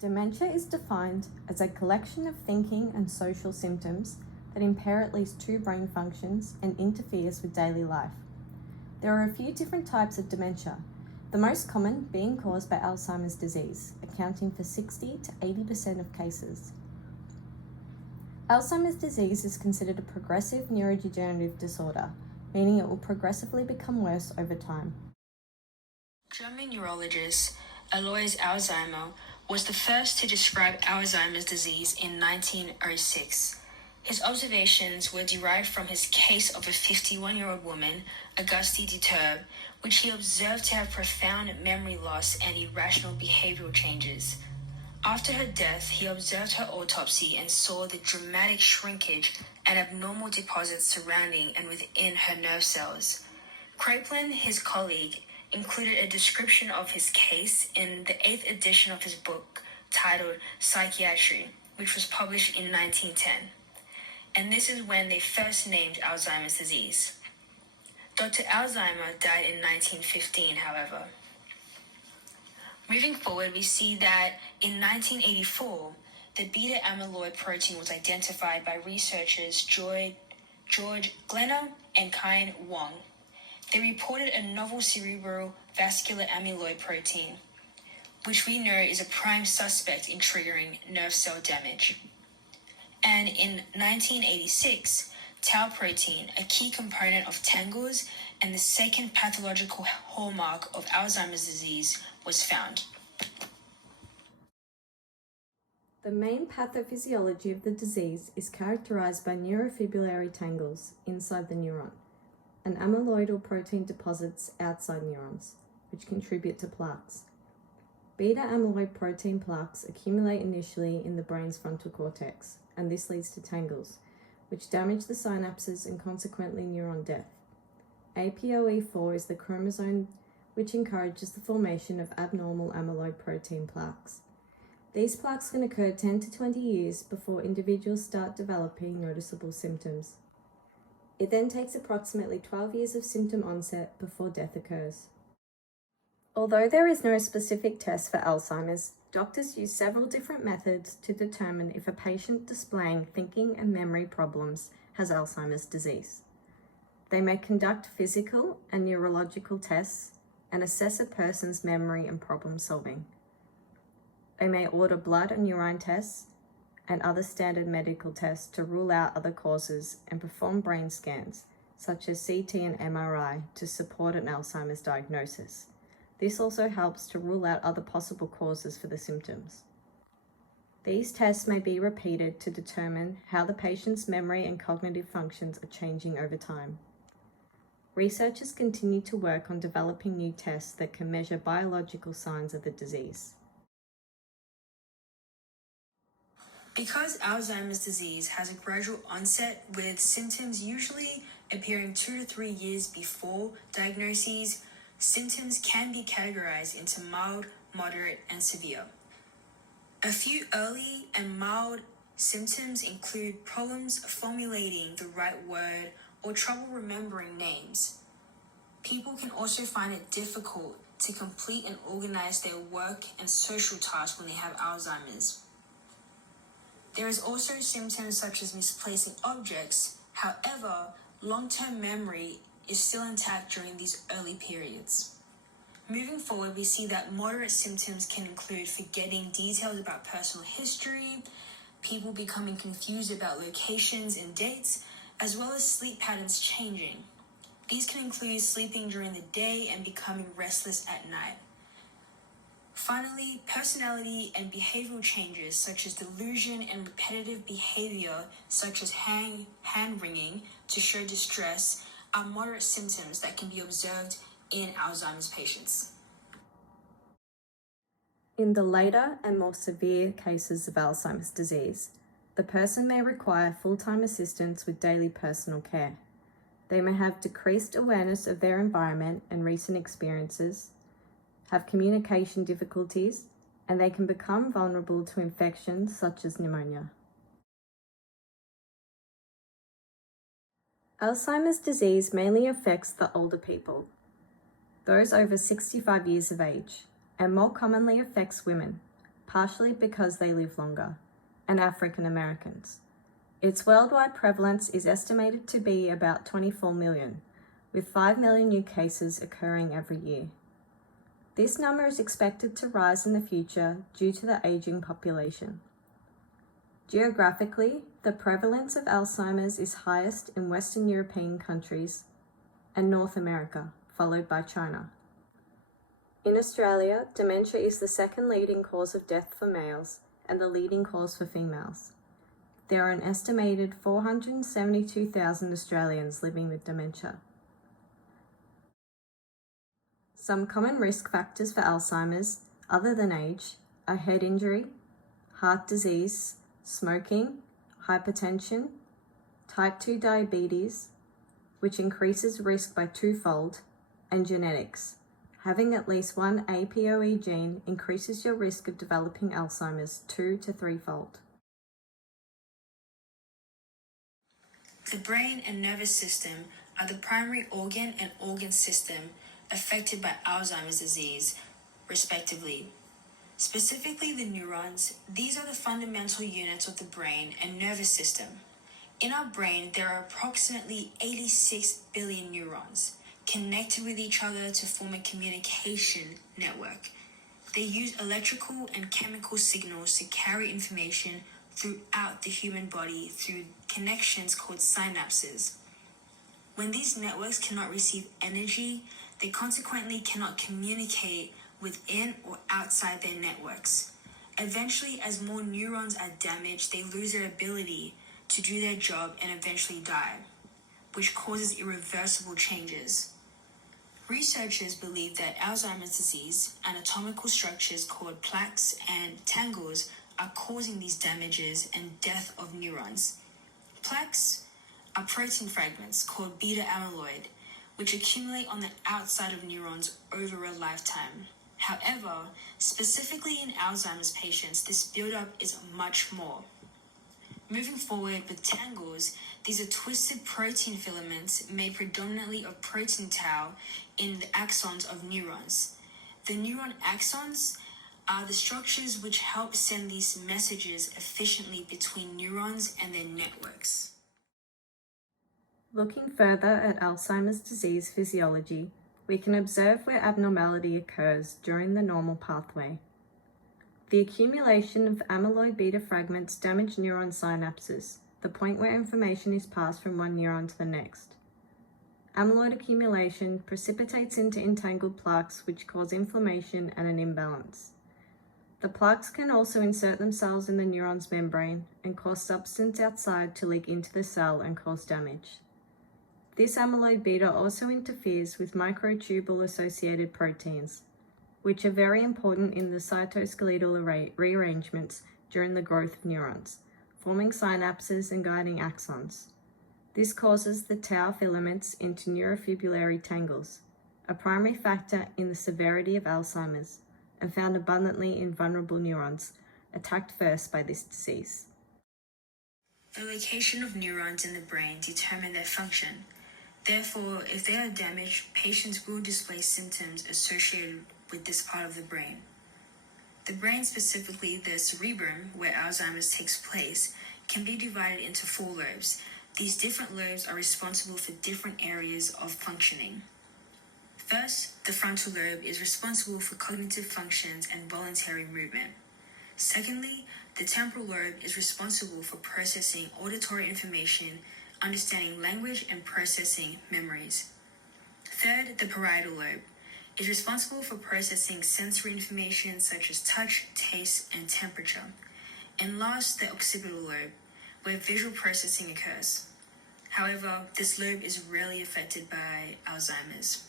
Dementia is defined as a collection of thinking and social symptoms that impair at least two brain functions and interferes with daily life. There are a few different types of dementia, the most common being caused by Alzheimer's disease, accounting for 60 to 80% of cases. Alzheimer's disease is considered a progressive neurodegenerative disorder, meaning it will progressively become worse over time. German neurologist Alois Alzheimer was the first to describe Alzheimer's disease in 1906. His observations were derived from his case of a 51-year-old woman, Auguste Deterbe, which he observed to have profound memory loss and irrational behavioral changes. After her death, he observed her autopsy and saw the dramatic shrinkage and abnormal deposits surrounding and within her nerve cells. Kraepelin, his colleague, included a description of his case in the 8th edition of his book titled Psychiatry, which was published in 1910. And this is when they first named Alzheimer's disease. Dr. Alzheimer died in 1915, however. Moving forward, we see that in 1984, the beta amyloid protein was identified by researchers George Glenner and Kine Wong. They reported a novel cerebral vascular amyloid protein, which we know is a prime suspect in triggering nerve cell damage. And in 1986, tau protein, a key component of tangles and the second pathological hallmark of Alzheimer's disease, was found. The main pathophysiology of the disease is characterized by neurofibrillary tangles inside the neuron and amyloidal protein deposits outside neurons, which contribute to plaques. Beta amyloid protein plaques accumulate initially in the brain's frontal cortex, and this leads to tangles, which damage the synapses and consequently neuron death. APOE4 is the chromosome which encourages the formation of abnormal amyloid protein plaques. These plaques can occur 10 to 20 years before individuals start developing noticeable symptoms. It then takes approximately 12 years of symptom onset before death occurs. Although there is no specific test for Alzheimer's, doctors use several different methods to determine if a patient displaying thinking and memory problems has Alzheimer's disease. They may conduct physical and neurological tests and assess a person's memory and problem solving. They may order blood and urine tests and other standard medical tests to rule out other causes and perform brain scans, such as CT and MRI, to support an Alzheimer's diagnosis. This also helps to rule out other possible causes for the symptoms. These tests may be repeated to determine how the patient's memory and cognitive functions are changing over time. Researchers continue to work on developing new tests that can measure biological signs of the disease. Because Alzheimer's disease has a gradual onset with symptoms usually appearing 2 to 3 years before diagnoses, symptoms can be categorized into mild, moderate, and severe. A few early and mild symptoms include problems formulating the right word or trouble remembering names. People can also find it difficult to complete and organize their work and social tasks when they have Alzheimer's. There is also symptoms such as misplacing objects. However, long-term memory is still intact during these early periods. Moving forward, we see that moderate symptoms can include forgetting details about personal history, people becoming confused about locations and dates, as well as sleep patterns changing. These can include sleeping during the day and becoming restless at night. Finally, personality and behavioral changes such as delusion and repetitive behavior such as hand-wringing to show distress are moderate symptoms that can be observed in Alzheimer's patients. In the later and more severe cases of Alzheimer's disease, the person may require full-time assistance with daily personal care. They may have decreased awareness of their environment and recent experiences, have communication difficulties, and they can become vulnerable to infections such as pneumonia. Alzheimer's disease mainly affects the older people, those over 65 years of age, and more commonly affects women, partially because they live longer, and African Americans. Its worldwide prevalence is estimated to be about 24 million, with 5 million new cases occurring every year. This number is expected to rise in the future due to the aging population. Geographically, the prevalence of Alzheimer's is highest in Western European countries and North America, followed by China. In Australia, dementia is the second leading cause of death for males and the leading cause for females. There are an estimated 472,000 Australians living with dementia. Some common risk factors for Alzheimer's, other than age, are head injury, heart disease, smoking, hypertension, type 2 diabetes, which increases risk by twofold, and genetics. Having at least one APOE gene increases your risk of developing Alzheimer's 2 to 3-fold. The brain and nervous system are the primary organ and organ system affected by Alzheimer's disease, respectively. Specifically the neurons, these are the fundamental units of the brain and nervous system. In our brain, there are approximately 86 billion neurons connected with each other to form a communication network. They use electrical and chemical signals to carry information throughout the human body through connections called synapses. When these networks cannot receive energy, they consequently cannot communicate within or outside their networks. Eventually, as more neurons are damaged, they lose their ability to do their job and eventually die, which causes irreversible changes. Researchers believe that Alzheimer's disease, anatomical structures called plaques and tangles, are causing these damages and death of neurons. Plaques are protein fragments called beta amyloid, which accumulate on the outside of neurons over a lifetime. However, specifically in Alzheimer's patients, this buildup is much more. Moving forward with tangles, these are twisted protein filaments made predominantly of protein tau in the axons of neurons. The neuron axons are the structures which help send these messages efficiently between neurons and their networks. Looking further at Alzheimer's disease physiology, we can observe where abnormality occurs during the normal pathway. The accumulation of amyloid beta fragments damage neuron synapses, the point where information is passed from one neuron to the next. Amyloid accumulation precipitates into entangled plaques which cause inflammation and an imbalance. The plaques can also insert themselves in the neuron's membrane and cause substance outside to leak into the cell and cause damage. This amyloid beta also interferes with microtubule-associated proteins, which are very important in the cytoskeletal rearrangements during the growth of neurons, forming synapses and guiding axons. This causes the tau filaments into neurofibrillary tangles, a primary factor in the severity of Alzheimer's, and found abundantly in vulnerable neurons, attacked first by this disease. The location of neurons in the brain determine their function. Therefore, if they are damaged, patients will display symptoms associated with this part of the brain. The brain, specifically the cerebrum, where Alzheimer's takes place, can be divided into 4 lobes. These different lobes are responsible for different areas of functioning. First, the frontal lobe is responsible for cognitive functions and voluntary movement. Secondly, the temporal lobe is responsible for processing auditory information, understanding language, and processing memories. Third, the parietal lobe is responsible for processing sensory information such as touch, taste, and temperature. And last, the occipital lobe, where visual processing occurs. However, this lobe is rarely affected by Alzheimer's.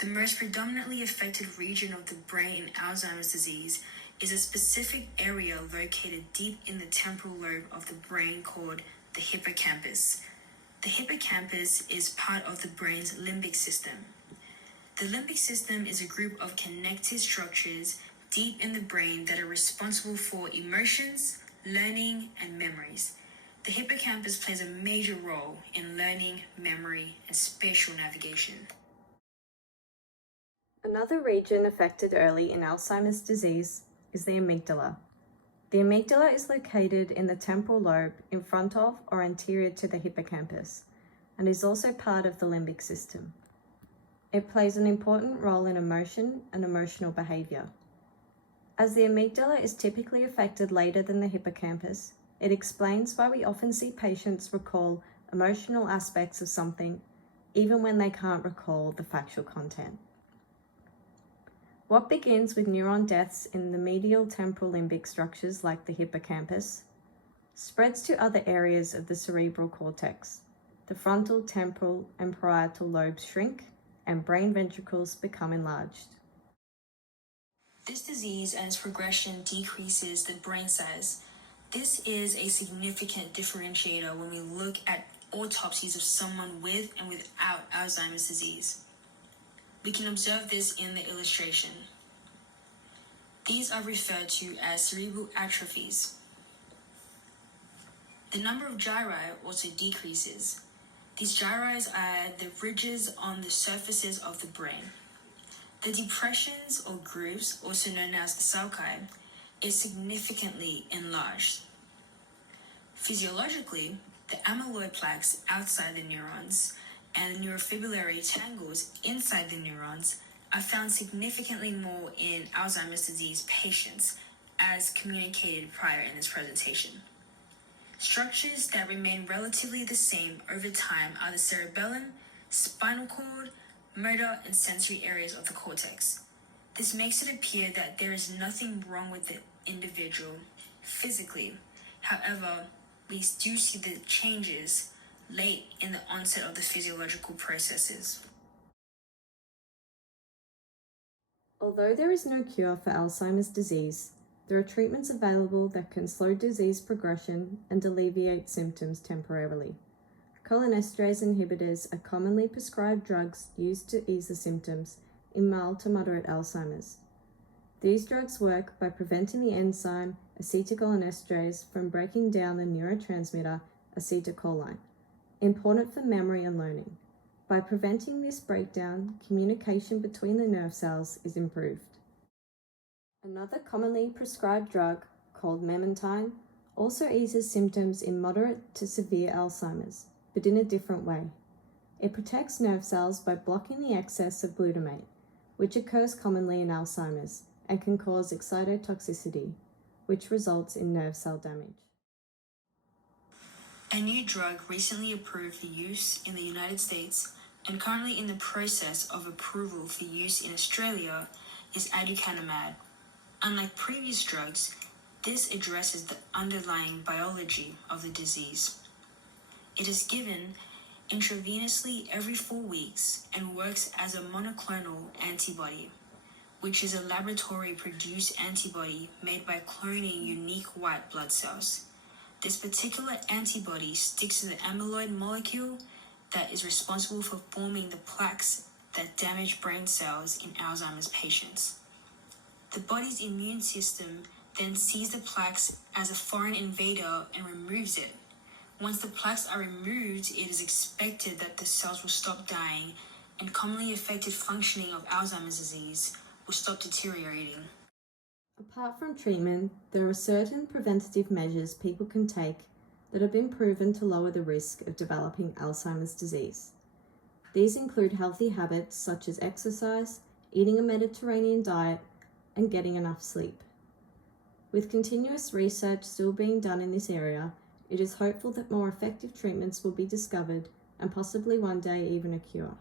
The most predominantly affected region of the brain in Alzheimer's disease is a specific area located deep in the temporal lobe of the brain called the hippocampus. The hippocampus is part of the brain's limbic system. The limbic system is a group of connected structures deep in the brain that are responsible for emotions, learning, and memories. The hippocampus plays a major role in learning, memory, and spatial navigation. Another region affected early in Alzheimer's disease is the amygdala. The amygdala is located in the temporal lobe in front of or anterior to the hippocampus and is also part of the limbic system. It plays an important role in emotion and emotional behavior. As the amygdala is typically affected later than the hippocampus, it explains why we often see patients recall emotional aspects of something even when they can't recall the factual content. What begins with neuron deaths in the medial temporal limbic structures like the hippocampus spreads to other areas of the cerebral cortex. The frontal, temporal, and parietal lobes shrink, and brain ventricles become enlarged. This disease and its progression decreases the brain size. This is a significant differentiator when we look at autopsies of someone with and without Alzheimer's disease. We can observe this in the illustration. These are referred to as cerebral atrophies. The number of gyri also decreases. These gyri are the ridges on the surfaces of the brain. The depressions or grooves, also known as the sulci, is significantly enlarged. Physiologically, the amyloid plaques outside the neurons and the neurofibrillary tangles inside the neurons are found significantly more in Alzheimer's disease patients, as communicated prior in this presentation. Structures that remain relatively the same over time are the cerebellum, spinal cord, motor, and sensory areas of the cortex. This makes it appear that there is nothing wrong with the individual physically. However, we do see the changes late in the onset of the physiological processes. Although there is no cure for Alzheimer's disease, there are treatments available that can slow disease progression and alleviate symptoms temporarily. Cholinesterase inhibitors are commonly prescribed drugs used to ease the symptoms in mild to moderate Alzheimer's. These drugs work by preventing the enzyme acetylcholinesterase from breaking down the neurotransmitter acetylcholine, important for memory and learning. By preventing this breakdown, communication between the nerve cells is improved. Another commonly prescribed drug, called memantine, also eases symptoms in moderate to severe Alzheimer's, but in a different way. It protects nerve cells by blocking the excess of glutamate, which occurs commonly in Alzheimer's and can cause excitotoxicity, which results in nerve cell damage. A new drug recently approved for use in the United States and currently in the process of approval for use in Australia is aducanumab. Unlike previous drugs, this addresses the underlying biology of the disease. It is given intravenously every 4 weeks and works as a monoclonal antibody, which is a laboratory-produced antibody made by cloning unique white blood cells. This particular antibody sticks to the amyloid molecule that is responsible for forming the plaques that damage brain cells in Alzheimer's patients. The body's immune system then sees the plaques as a foreign invader and removes it. Once the plaques are removed, it is expected that the cells will stop dying and commonly affected functioning of Alzheimer's disease will stop deteriorating. Apart from treatment, there are certain preventative measures people can take that have been proven to lower the risk of developing Alzheimer's disease. These include healthy habits such as exercise, eating a Mediterranean diet, and getting enough sleep. With continuous research still being done in this area, it is hopeful that more effective treatments will be discovered and possibly one day even a cure.